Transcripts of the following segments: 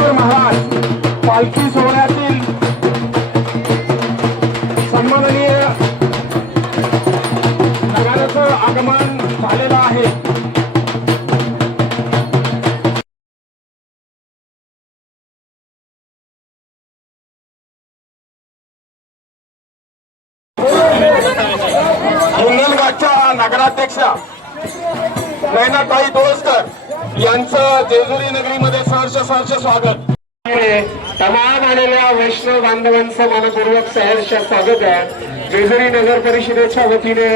ज्ञानेश्वर महाराज पालखी सोहळ्यातील सन्माननीय नगाराचं आगमन झालेलं आहे। हिंगणघाटच्या नगराध्यक्षा नयनाताई डोळसकर यांचं जेजुरी नगरीमध्ये सहर्ष स्वागत। तमाम आलेल्या वैष्णव बांधवांचं मनपूर्वक सहर्ष स्वागत आहे। जेजुरी नगर परिषदेच्या वतीने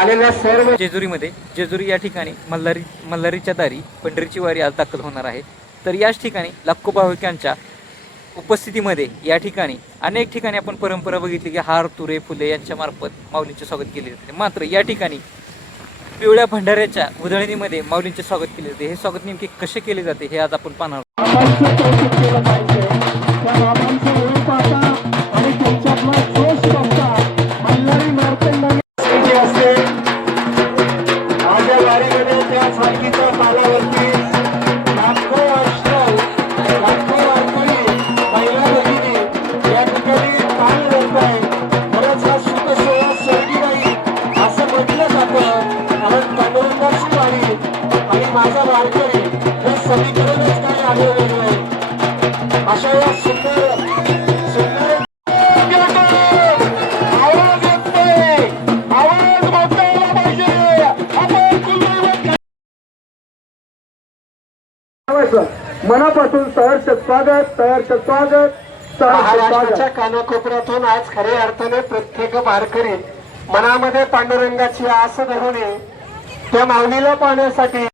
आलेल्या सर्व जेजुरी या ठिकाणी मल्हारीच्या दारी पंढरीची वारी आज दाखल होणार आहे। तर याच ठिकाणी लाखो भाविकांच्या उपस्थितीमध्ये या ठिकाणी अनेक ठिकाणी आपण परंपरा बघितली की हार तुरे फुले यांच्या मार्फत माऊलींचे स्वागत केले जाते। मात्र या ठिकाणी पिवळ्या भंडाऱ्याच्या उधळणीमध्ये माऊलींचे स्वागत केले जाते। हे स्वागत नेमके कसे केले जाते हे आज आपण पाहणार माझा वारकरी हे सगळीकडेच काही आढळलेलं आहे। अशा या सुंदर आवाज येतोय, आवाज मोठा पाहिजे। मनापासून सहर्ष स्वागत, सहर्ष स्वागत। महाराष्ट्राच्या कानाकोपऱ्यातून आज खऱ्या अर्थाने प्रत्येक वारकरी मनामध्ये पांडुरंगाची आस धरून त्या माऊलीला पाहण्यासाठी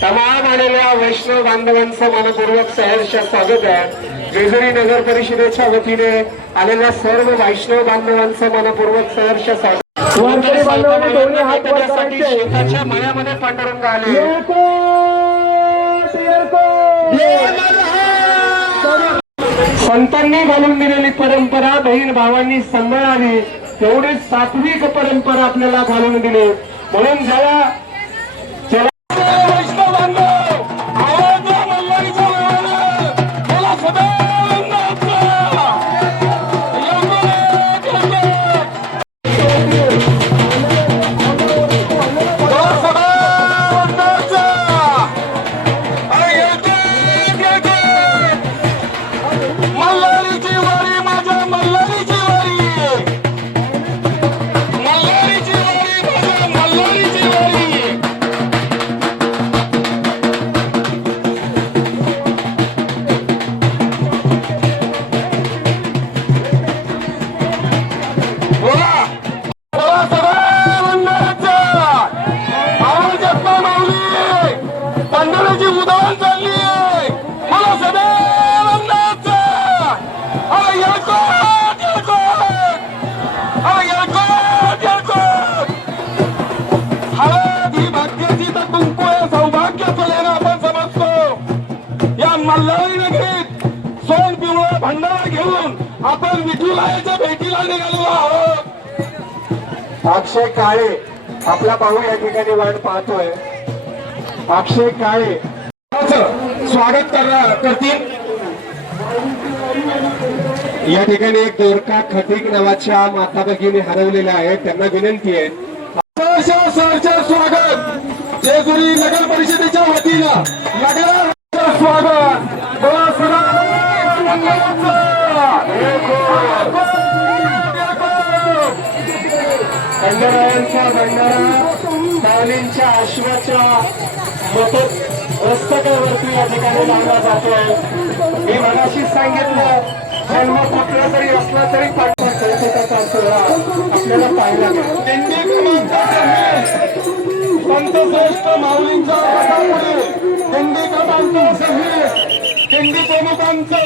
तमाम आलेल्या वैष्णव बांधवांचं मनपूर्वक सहर्ष स्वागत आहे। जेजुरी नगर परिषदेच्या वतीने आलेल्या सर्व वैष्णव बांधवांचं मनपूर्वक सहर्ष स्वागत। वारकरी बांधवांनी दोन्ही हात वर करायचे। शेताच्या मळ्यामध्ये पांडुरंग आले। संतांनी घालून दिलेली परंपरा बहीण भावांनी सांभाळावी, तेवढीच सात्विक परंपरा आपल्याला घालून दिली। म्हणून ज्याला वैष्णव बांधव आवाज मल्हारीच्या नावानं मला सदा मल्हारीची वारी, माझ्या मल्हारीची वारी, मल्हारीची वारी, माझ्या मल्हारीची वारी। पंढरीची उदाहरण चालली आहे, मला सदैव वंदनाचा। अरे येळकोट, येळकोट, अरे येळकोट, येळकोट। हळद ही भाग्याची तर कुंकू आहे, सौभाग्याचं लेणं आपण समजतो। या मल्हारी नगरीत सोन पिवळा भंडारा घेऊन आपण विठुरायाच्या भेटीला निघालो आहोत। अक्षय काळे आपला भाऊ या ठिकाणी वाट पाहतोय। अक्षय काळे स्वागत करतील। या ठिकाणी एक दोरका खटिक नावाच्या माता भगिनी हरवलेल्या आहेत, त्यांना विनंती आहे सहर्ष स्वागत। जेजुरी नगर परिषदेच्या वतीनं नगर स्वागत। खंडरायांचा भंडारा माऊलींच्या आश्वाच्या मस्तकावरती या ठिकाणी लावला जातोय। मी मगाशी सांगितलं जन्मपत्र जरी असला तरी कौतुकाचा सोहळा आपल्याला पाहायला मिळतो. दिंडी क्रमांक 26 पंतश्रेष्ठ माऊलींच्या रथापुढे दिंडी क्रमांक 26 दिंडी प्रमुखांचं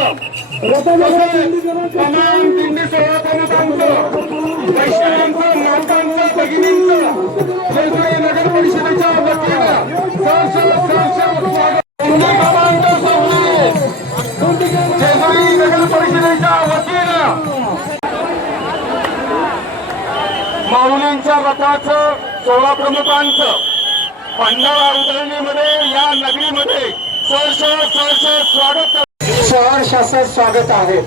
तसेच तमाम दिंडी सोहळा प्रमुखांचं वैष्णवांचं नाटकांचं भगिनींचं जेजुरी नगर परिषदेच्या वतीनं सहर्ष स्वागत. दिंडी क्रमांक 26 जेजुरी नगर परिषदेच्या वतीनं माऊलींच्या रथाचं 16 प्रमुखांचं भंडारा उधळणीमध्ये या नगरीमध्ये सहर्ष स्वागत. सहर्ष असं स्वागत आहे.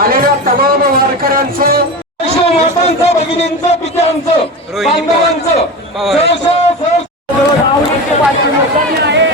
आलेल्या तमाम वारकऱ्यांचं मातांचं भगिनींचं पित्यांचं रोहिणी बांधवांचं पवार. सहर्ष पालखी मोठी आहे.